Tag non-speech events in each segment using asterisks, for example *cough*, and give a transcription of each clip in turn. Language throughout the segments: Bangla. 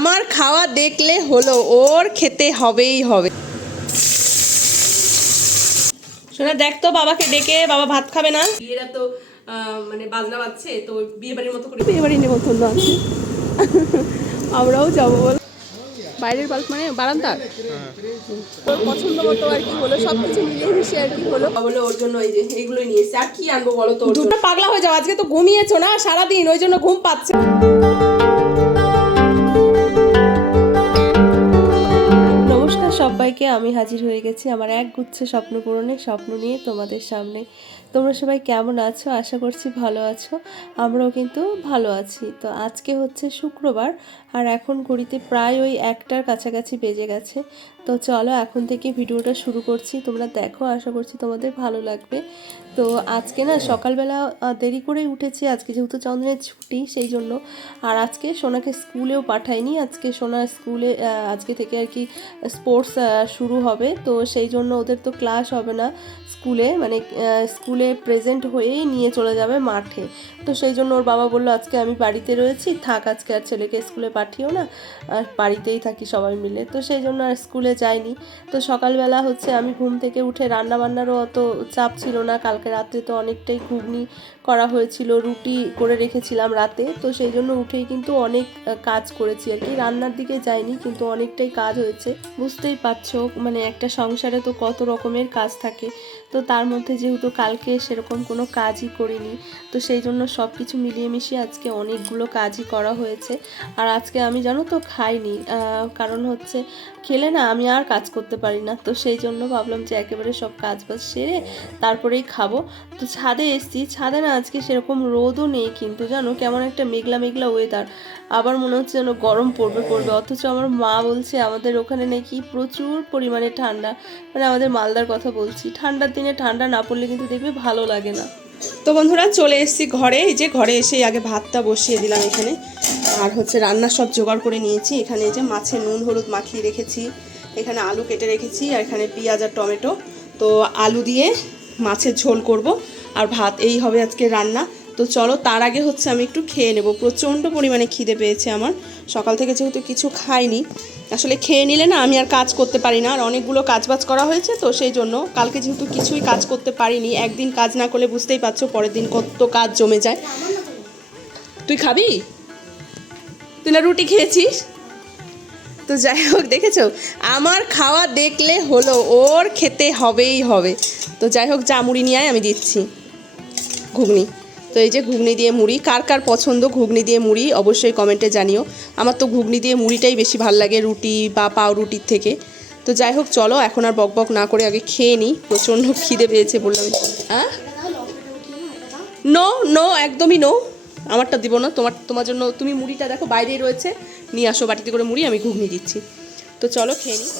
আমার খাওয়া দেখলে হলো ওর খেতে হবেই হবে। শোনা দেখ তো বাবাকে ডেকে বাবা ভাত খাবে না? বিয়েরা তো মানে বাজনা বাজছে তো বিয়ে বাড়ির মতো করে বিয়ে বাড়ির নেমন্তন্ন আছে। আমরাও যাব বল। বাইরের বাল্ব মানে বারান্দার। তোর পছন্দ মতো আর কি হলো সব কিছু মিলিয়ে আর কি হলো। বলে ওর জন্য এই যে এইগুলোই নিয়ে এসছে। আর কি আনব বলো তো দুটো পাগলা হয়ে যাও আজকে তো ঘুমিয়েছো না সারাদিন ওই জন্য ঘুম পাচ্ছে। সবাইকে আমি হাজির হয়ে গেছি আমার এক গুচ্ছে স্বপ্ন পূরণে স্বপ্ন নিয়ে তোমাদের সামনে। তোমরা সবাই কেমন আছো? আশা করছি ভালো আছো। আমরাও কিন্তু ভালো আছি। তো আজকে হচ্ছে শুক্রবার, আর এখন ঘড়িতে প্রায় ওই একটার কাছাকাছি বেজে গেছে। তো চলো এখন থেকে ভিডিওটা শুরু করছি। তোমরা দেখো, আশা করছি তোমাদের ভালো লাগবে। তো আজকে না সকালবেলা দেরি করেই উঠেছি। আজকে যেহেতু চন্দ্রের ছুটি, সেই জন্য। আর আজকে সোনাকে স্কুলেও পাঠাইনি। আজকে সোনা স্কুলে আজকে থেকে আর কি স্পোর্টস শুরু হবে। তো সেই জন্য ওদের তো ক্লাস হবে না। স্কুলে মানে স্কুলে প্রেজেন্ট হয়েই নিয়ে চলে যাবে মাঠে। তো সেই জন্য ওর বাবা বলল, আজকে আমি বাড়িতে রয়েছি, থাক, আজকে আর ছেলেকে স্কুলে পাঠিও না, আর বাড়িতেই থাকি সবাই মিলে। তো সেই জন্য আর স্কুলে যাইনি তো সকালবেলা হচ্ছে আমি ঘুম থেকে উঠে রান্না বান্নারও অত চাপ ছিল না। কালকে রাত্রে তো অনেকটাই ঘুগনি করা হয়েছিল, রুটি করে রেখেছিলাম রাতে। তো সেই জন্য উঠেই কিন্তু অনেক কাজ করেছি আর কি। রান্নার দিকে যাইনি, কিন্তু অনেকটাই কাজ হয়েছে। বুঝতেই পারছ মানে একটা সংসারে তো কত রকমের কাজ থাকে। তো তার মধ্যে যেহেতু কালকে সেরকম কোনো কাজই করিনি, তো সেই জন্য সব কিছু মিলিয়ে মিশিয়ে আজকে অনেকগুলো কাজই করা হয়েছে। আর আজকে আমি জানো তো খাইনি কারণ হচ্ছে খেলে না আমি আর কাজ করতে পারি না, তো সেই জন্য ভাবলাম যে একেবারে সব কাজ বাজ সেরে তারপরেই খাব। তো ছাদে এসছি, ছাদে না আজকে সেরকম রোদও নেই কিন্তু জানো কেমন একটা মেঘলা মেঘলা ওয়েদার আবার মনে হচ্ছে যেন গরম পড়বে পড়বে, অথচ আমার মা বলছে আমাদের ওখানে নাকি প্রচুর পরিমাণে ঠান্ডা। মানে আমাদের মালদার কথা বলছি ঠান্ডার দিনে ঠান্ডা না পড়লে কিন্তু দেখবে ভালো লাগে না। তো বন্ধুরা, চলে এসেছি ঘরে। এই যে ঘরে এসে আগে ভাতটা বসিয়ে দিলাম এখানে। আর হচ্ছে রান্না সব জোগাড় করে নিয়েছি। এখানে এই যে মাছে নুন, হলুদ মাখিয়ে রেখেছি। এখানে আলু কেটে রেখেছি আর এখানে পেঁয়াজ আর টমেটো। তো আলু দিয়ে মাছের ঝোল করব। আর ভাত, এই হবে আজকে রান্না। তো চলো, তার আগে হচ্ছে আমি একটু খেয়ে নেব। প্রচণ্ড পরিমাণে খিদে পেয়েছে আমার। সকাল থেকে যেহেতু কিছু খাইনি, আসলে খেয়ে নিলে না আমি আর কাজ করতে পারি না। আর অনেকগুলো কাজ বাজ করা হয়েছে তো সেই জন্য কালকে যেহেতু কিছুই কাজ করতে পারিনি, একদিন কাজ না করলে বুঝতেই পারছ পরের দিন কত কাজ জমে যায়। তুই খাবি? তুই না রুটি খেয়েছিস? তো যাই হোক, দেখেছ? আমার খাওয়া দেখলে হলো, ওর খেতে হবেই হবে। তো যাই হোক, যা মুড়ি নিয়ে আমি দিচ্ছি। ঘুগনি। তো এই যে ঘুগনি দিয়ে মুড়ি, কার কার পছন্দ ঘুগনি দিয়ে মুড়ি অবশ্যই কমেন্টে জানিও। আমার তো ঘুগনি দিয়ে মুড়িটাই বেশি ভালো লাগে রুটি বা পাউরুটির থেকে। তো যাই হোক, চলো এখন আর বক বক না করে আগে খেয়ে নিই প্রচণ্ড খিদে পেয়েছে বললাম। হ্যাঁ? নো নো একদমই নো আমারটা দিব না। তোমার তোমার জন্য তুমি মুড়িটা দেখো বাইরেই রয়েছে। নিয়ে আসো বাটিতে করে মুড়ি, আমি ঘুগনি দিচ্ছি। তো চলো খেয়ে নিই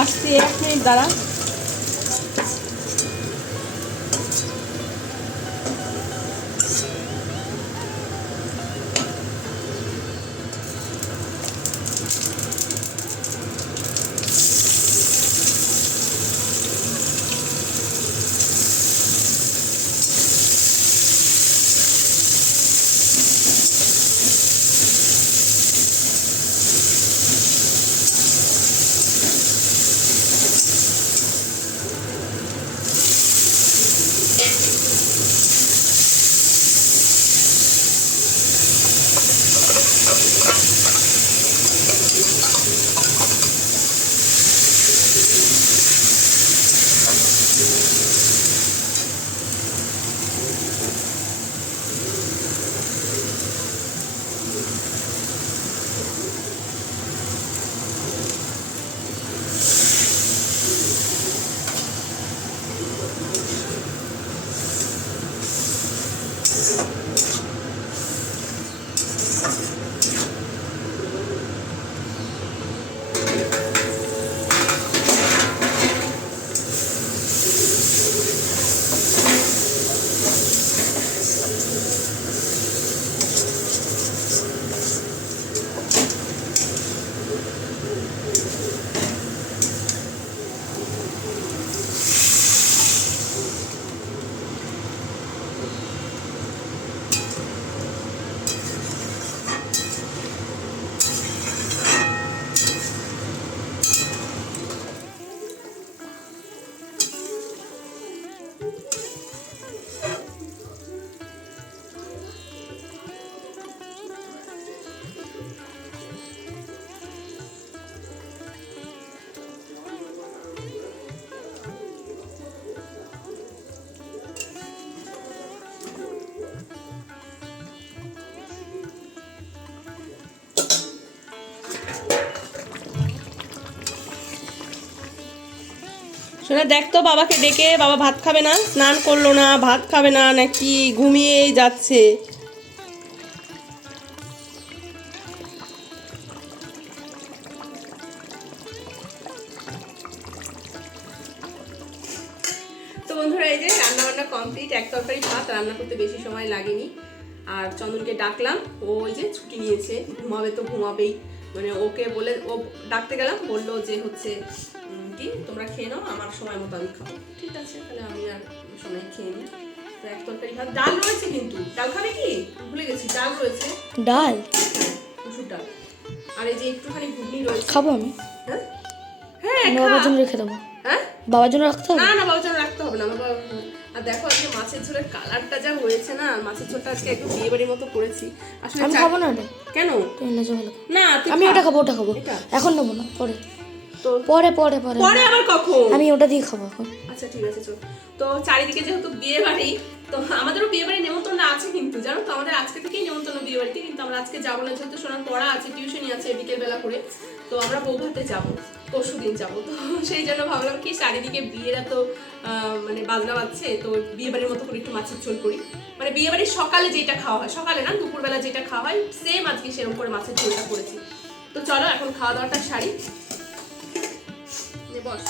আসছি এক মিনিট দাঁড়া শোনা দেখ তো বাবাকে ডেকে, বাবা ভাত খাবে না, স্নান করল না, ভাত খাবে না, নাকি ঘুমিয়েই যাচ্ছে। তো বন্ধুরা, এই যে রান্না বান্না কমপ্লিট এক তরকারি ভাত, রান্না করতে বেশি সময় লাগেনি। আর চন্দনকে ডাকলাম, ও ওই যে ছুটি নিয়েছে, ঘুমাবে তো ঘুমাবেই। মানে ওকে বলে, ও ডাকতে গেলাম, বলল যে হচ্ছে কি তোমরা খেয়ে নাও আমার সময় মতো আমি খাব। ঠিক আছে তাহলে আমি আর সময় খেয়ে নিই। তো এক তরকারি ভাত ডাল রয়েছে কিন্তু। ডাল খাবে কি? ভুলে গেছি ডাল রয়েছে। ডাল? মুসুর ডাল আর এই যে একটুখানি ঘুগনি রয়েছে। খাব আমি। হ্যাঁ? হ্যাঁ বাবার জন্য রেখে দেবো। হ্যাঁ? বাবার জন্য রাখতে হবে? না না বাবার জন্য রাখতে হবে না। আমার বাবা আর দেখো আজকে মাছের ঝোলের কালারটা যা হয়েছে না মাছের ঝোলটা আজকে একটু বিয়ে বাড়ির মতো করেছি। আসলে আমি খাব না এটা কেন। না আমি। ওটা খাব ওটা খাব। এখন নেব না পরে। তো পরে পরে পরে। পরে আবার কখন? আমি ওটা দিয়ে খাব এখন। আচ্ছা ঠিক আছে চল। তো চারিদিকে যেহেতু বিয়ে বাড়ি তো আমাদেরও বিয়ে বাড়ি নেমন্তন্ন আছে কিন্তু জানো তো? আমাদের আজকে থেকেই নেমন্তন্ন বিয়ে বাড়িতে কিন্তু আমরা আজকে যাব না যেহেতু সোনার পড়া আছে টিউশনই আছে বিকেল বেলা করে। তো আমরা বৌভাতে যাব পরশু দিন যাব। তো সেই জন্য ভাবলাম কি চারিদিকে বিয়েরা তো মানে বাজনা বাজছে তো বিয়ে বাড়ির মতো করে একটু মাছের ঝোল করি। মানে বিয়ে বাড়ির সকালে যেটা খাওয়া হয় সকালে না দুপুরবেলা যেটা খাওয়া হয় সেম আজকে সেরকম করে মাছের ঝোলটা করেছি। তো চলো এখন খাওয়া দাওয়াটা সারি। বস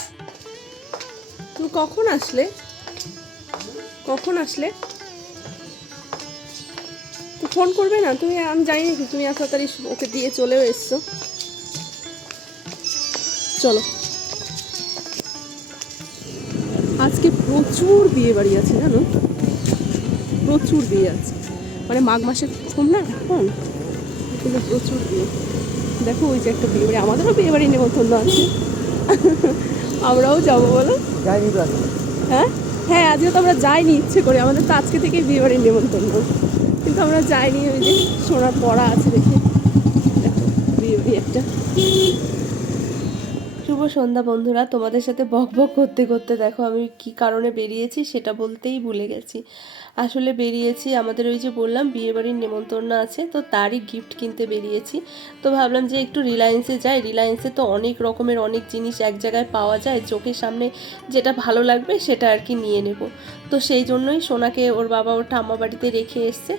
তুমি কখন আসলে? কখন আসলে? তো ফোন করবে না? তুমি, আমি জানি নাকি তুমি এত তাড়াতাড়ি ওকে দিয়ে চলেও এসছো। চলো। আজকে প্রচুর বিয়ে বাড়ি আছে, জানো? প্রচুর বিয়ে আছে। মানে মাঘ মাসের প্রথম না এখন? প্রচুর বিয়ে। দেখো, ওই যে একটা বিয়ে বাড়ি আমাদেরও বিয়ে বাড়ি নেমন্তন্ন আছে। আমরাও যাব বলো? যাইনি তো হ্যাঁ? হ্যাঁ আজকে তো আমরা যাইনি ইচ্ছে করে। আমাদের তো আজকে থেকেই বিয়ে বাড়ির নেমন্তন্ন কিন্তু আমরা যাইনি ওই যে সোনার পড়া আছে দেখে। দেখো বিয়ে বাড়ি একটা। শুভ সন্ধ্যা বন্ধুরা তোমাদের সাথে বক বক করতে করতে দেখো আমি কি কারণে বেরিয়েছি সেটা বলতেই ভুলে গেছি। আসলে বেরিয়েছি। আমাদের ওই যে বললাম, বিয়েবাড়ির নেমন্তন্ন আছে, তো তারই গিফট কিনতে বেরিয়েছি। তো ভাবলাম যে একটু রিলায়েন্সে যাই। রিলায়েন্সে তো অনেক রকমের অনেক জিনিস এক জায়গায় পাওয়া যায়। চোখের সামনে যেটা ভালো লাগবে সেটা আর কি নিয়ে নেব। তো সেই জন্যই সোনাকে ওর বাবা ওর ঠাম্মা বাড়িতে রেখে এসছে।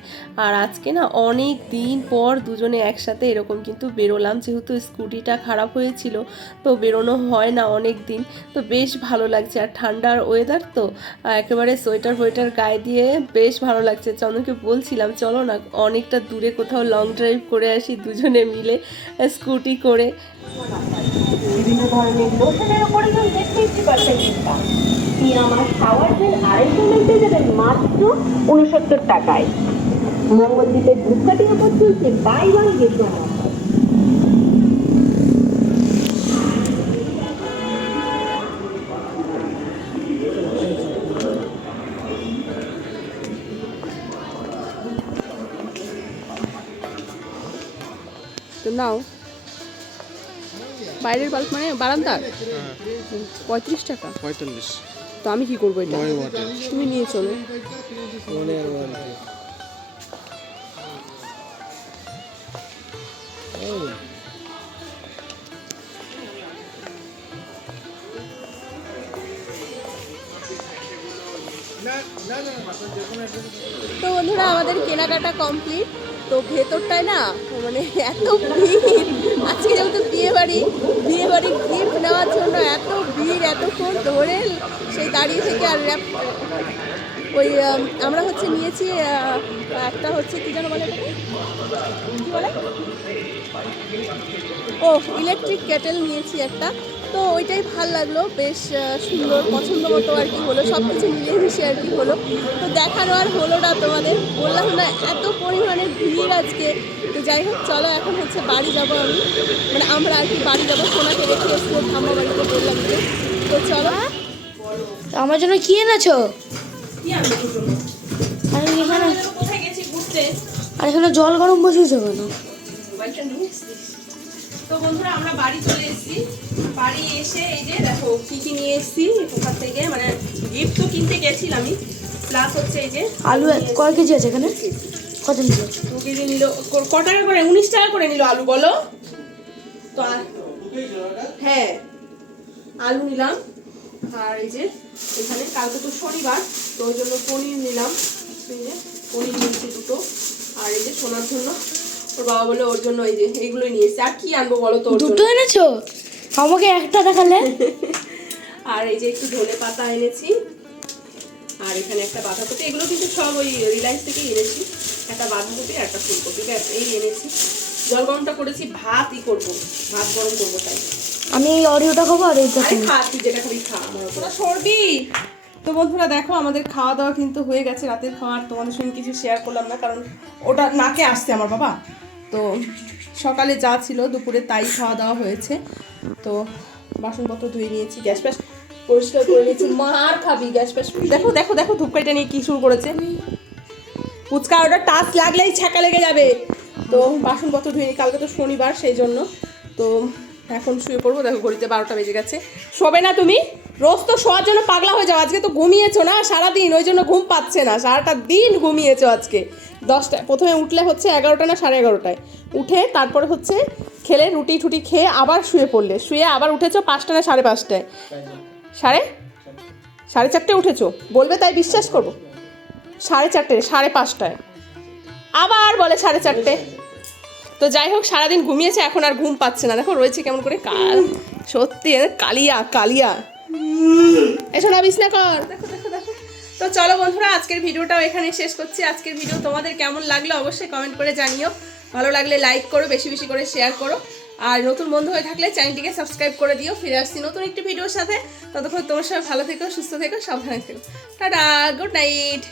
আর আজকে না অনেক দিন পর দুজনে একসাথে এরকম কিন্তু বেরোলাম। যেহেতু স্কুটিটা খারাপ হয়েছিল, তো বেরোনো হয় না অনেক দিন। তো বেশ ভালো লাগছে। আর ঠান্ডার ওয়েদার তো একেবারে সোয়েটার ফোয়েটার গায়ে দিয়ে বেশ ভালো লাগছে। চন্দনকে বলছিলাম, চলো না, অনেকটা দূরে কোথাও লং ড্রাইভ করে আসি দুজনে মিলে স্কুটি করে। বিভিন্ন ধরনের যাবেন মাত্র উনসত্তর টাকায় মঙ্গলদ্বীপের ধূপকাঠির উপর চলছে বাই গেট তো নাও। বাইরের বাল্ব মানে বারান্দার? পঁয়ত্রিশ টাকা? পঁয়তাল্লিশ। তো আমি কি করব এটা? তুমি নিয়ে চলো। তো বন্ধুরা আমাদের কেনাকাটা কমপ্লিট। তো ভেতরটায় না মানে এত ভিড়। আজকে যেহেতু বিয়ে বাড়ি বিয়ে বাড়ি গিফট নেওয়ার জন্য এত ভিড়, এতক্ষণ ধরে সেই দাঁড়িয়ে থেকে আর র্যাপ ওই আমরা হচ্ছে নিয়েছি একটা হচ্ছে কি যেন বলে? কি বলে? ও ইলেকট্রিক কেটেল নিয়েছি একটা। তো ওইটাই ভালো লাগল বেশ সুন্দর পছন্দ মতো আর কি হলো সব কিছু মিলিয়ে মিশিয়ে আর কি হলো। তো দেখানো আর হলো না তোমাদের বললাম না এত পরিমাণে ভিড় আজকে। তো যাই হোক চলো এখন হচ্ছে বাড়ি যাব আমি। মানে আমরা আর কি বাড়ি যাব সোনাকে রেখে এসে ঠাম্মা বাড়িতে বললাম তো চলো। আমার জন্য কি এনেছো? আর এখানে আর এখানে জল গরম বসিয়েছো কেন? তো বন্ধুরা আমরা বাড়ি চলে এসেছি। বাড়ি এসে এই যে দেখো কি কি নিয়ে এসেছি ওখান থেকে মানে গিফট তো কিনতে গেছিলামই প্লাস হচ্ছে এই যে আলু কয় কেজি আছে এখানে? কত নিল? দু কেজি নিল ক টাকা করে উনিশ টাকা করে নিল আলু বলো? তো হ্যাঁ আলু নিলাম আর এই যে এখানে কালকে তো শনিবার তো ওই জন্য পনির নিলাম। পনির নিয়েছি দুটো আর এই যে সোনার জন্য ওর বাবা বলে ওর জন্য এই যে এইগুলোই নিয়ে এসেছে। আর কি আনব বলো তো দুটো এনেছো? আমাকে একটা দেখালে? *laughs* আর এই যে একটু ধনে পাতা এনেছি। আর এখানে একটা বাঁধাকপি। এগুলো কিন্তু সব ওই রিলায়েন্স থেকেই এনেছি। একটা বাঁধাকপি আর একটা ফুলকপি। ব্যাস এই এনেছি। জল গরমটা করেছি ভাতই করব। ভাত গরম করব তাই। আমি অরিওটা খাব আর এইটা খাব। খা তুই যেটা খাবি খা ওপর সরবি তো বন্ধুরা দেখো আমাদের খাওয়া দাওয়া কিন্তু হয়ে গেছে। রাতের খাওয়া আর তোমাদের সঙ্গে কিছু শেয়ার করলাম না কারণ ওটা নাকে আসছে আমার বাবা। তো সকালে যা ছিল দুপুরে তাই খাওয়া দাওয়া হয়েছে। তো বাসনপত্র ধুয়ে নিয়েছি, গ্যাস প্যাস পরিষ্কার করে নিয়েছি। মার খাবি গ্যাস প্যাস দেখো দেখো দেখো ধূপকাইটা নিয়ে কি শুরু করেছে। ফুচকা ওটা টাচ লাগলেই ছ্যাঁকা লেগে যাবে। তো বাসনপত্র ধুয়ে নিয়ে কালকে তো শনিবার, সেই জন্য। তো এখন শুয়ে পড়ব, দেখো ঘড়িতে বারোটা বেজে গেছে। শোবে না তুমি? রোজ তো শোয়ার জন্য পাগলা হয়ে যাও, আজকে তো ঘুমিয়েছো না, সারাদিন ওই জন্য ঘুম পাচ্ছে না, সারাটা দিন ঘুমিয়েছো আজকে। দশটায়, প্রথমে উঠলে হচ্ছে এগারোটা না সাড়ে এগারোটায়। উঠে তারপরে হচ্ছে খেলে রুটি ঠুটি খেয়ে আবার শুয়ে পড়লে। শুয়ে আবার উঠেছো পাঁচটা না সাড়ে পাঁচটায়? সাড়ে? সাড়ে চারটে উঠেছো? বলবে তাই বিশ্বাস করব? সাড়ে চারটে, সাড়ে পাঁচটায়। আবার বলে সাড়ে চারটে। তো যাই হোক, সারাদিন ঘুমিয়েছে, এখন আর ঘুম পাচ্ছে না। দেখো, রয়েছে কেমন করে কাল। সত্যি কালিয়া কালিয়া। এসো না, বিছনা কর। দেখো দেখো তো চলো বন্ধুরা, আজকের ভিডিওটাও এখানে শেষ করছি। আজকের ভিডিও তোমাদের কেমন লাগল অবশ্যই কমেন্ট করে জানিও। ভালো লাগলে লাইক করো, বেশি বেশি করে শেয়ার করো। আর নতুন বন্ধু হয়ে থাকলে চ্যানেলটিকে সাবস্ক্রাইব করে দিও। ফিরে আসছি নতুন একটি ভিডিওর সাথে। ততক্ষণ তোমার সবাই ভালো থেকো, সুস্থ থেকো, সাবধানে থেকো। Tata good night